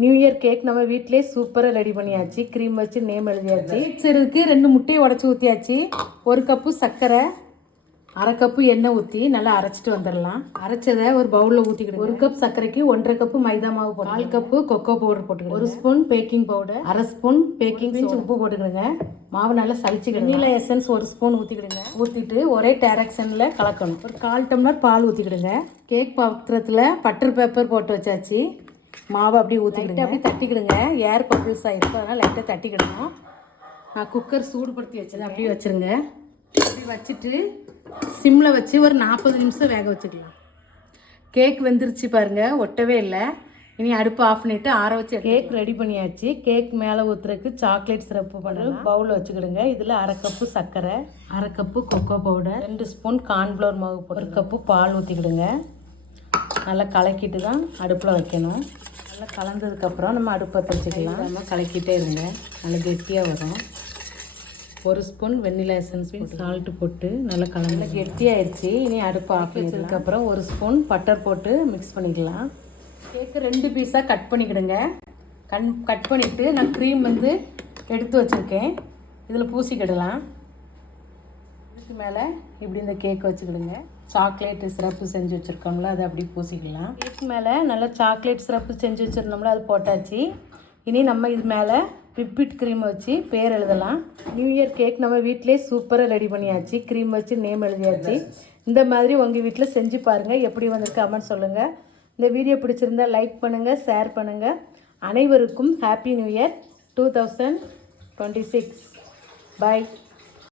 New year cake நம்ம வீட்டிலே சூப்பராக ரெடி பண்ணியாச்சு. க்ரீம் வச்சு நேம் எழுதியாச்சு. சரிக்கு 2 முட்டையை உடச்சி ஊற்றியாச்சு. 1 கப்பு சர்க்கரை, 1/2 கப்பு எண்ணெய் ஊற்றி நல்லா அரைச்சிட்டு வந்துடலாம். அரைச்சதை ஒரு பவுலில் ஊற்றிக்கிடுங்க. 1 கப் சர்க்கரைக்கு 1/2 கப்பு மைதா மாவு போட்டு, 1/4 கப்பு கொக்கோ பவுடர் போட்டுக்கிடுங்க. 1 spoon baking powder, 1/2 spoon baking உப்பு போட்டுக்கிடுங்க. மாவு நல்லா சளிச்சுக்கிடுங்க. Vanilla essence 1 spoon ஊற்றிக்கிடுங்க. ஊற்றிட்டு ஒரே டைரக்ஷனில் கலக்கணும். ஒரு 1/4 டம்ளர் பால் ஊற்றிக்கிடுங்க. கேக் பாத்திரத்தில் பட்டர் பேப்பர் போட்டு வச்சாச்சு. மாவை அப்படியே ஊற்றிக்கிடுங்க. அப்படியே தட்டிக்கிடுங்க. ஏர் பபிள்ஸ் ஆகிருக்கும், அதனால் லைட்டாக தட்டிக்கிடணும். நான் குக்கர் சூடுபடுத்தி வச்சேன், அப்படியே வச்சுருங்க. அப்படி வச்சுட்டு சிம்மில் வச்சு ஒரு 40 நிமிஷம் வேக வச்சுக்கலாம். கேக் வெந்துருச்சு பாருங்கள், ஒட்டவே இல்லை. இனி அடுப்பு ஆஃப் பண்ணிவிட்டு ஆற வச்சு கேக் ரெடி பண்ணியாச்சு. கேக் மேலே ஊற்றுறதுக்கு சாக்லேட் சிரப்பு பண்ணலாம். பவுலில் வச்சுக்கிடுங்க. இதில் 1/2 கப்பு சர்க்கரை, 1/2 cup cocoa powder, 2 spoon cornflour மாவு, 1 கப்பு பால் ஊற்றிக்கிடுங்க. நல்லா கலக்கிட்டு தான் அடுப்பில் வைக்கணும். நல்லா கலந்ததுக்கப்புறம் நம்ம அடுப்பை வச்சுக்கலாம். நம்ம கலக்கிட்டே இருங்க, நல்லா கெட்டியாக வரும். 1 ஸ்பூன் வெண்ணிலா எசன்ஸ் சால்ட்டு போட்டு நல்லா கலந்து கெட்டியாகிடுச்சு. இனி அடுப்பு ஆஃப் பண்ணதுக்கப்புறம் 1 ஸ்பூன் பட்டர் போட்டு மிக்ஸ் பண்ணிக்கலாம். கேக்கு 2 பீஸாக கட் பண்ணிக்கிடுங்க. கட் பண்ணிவிட்டு நான் க்ரீம் வந்து எடுத்து வச்சுருக்கேன், இதில் பூசிக்கிடலாம். இதுக்கு மேலே இப்படி இந்த கேக் வச்சுக்கிடுங்க. சாக்லேட்டு சிரப்பு செஞ்சு வச்சுருக்கோம்ல, அதை அப்படி பூசிக்கலாம். கேக்கு மேலே நல்லா சாக்லேட் சிரப்பு செஞ்சு வச்சுருந்தோம்ல, அது போட்டாச்சு. இனி நம்ம இது மேலே விப்பிட் க்ரீம் வச்சு பேர் எழுதலாம். நியூ இயர் கேக் நம்ம வீட்டிலே சூப்பராக ரெடி பண்ணியாச்சு. க்ரீம் வச்சு நேம் எழுதியாச்சு. இந்த மாதிரி உங்கள் வீட்டில் செஞ்சு பாருங்கள், எப்படி வந்திருக்கு கமெண்ட் சொல்லுங்கள். இந்த வீடியோ பிடிச்சிருந்தா லைக் பண்ணுங்கள், ஷேர் பண்ணுங்கள். அனைவருக்கும் ஹாப்பி நியூ இயர் 2026. பாய்.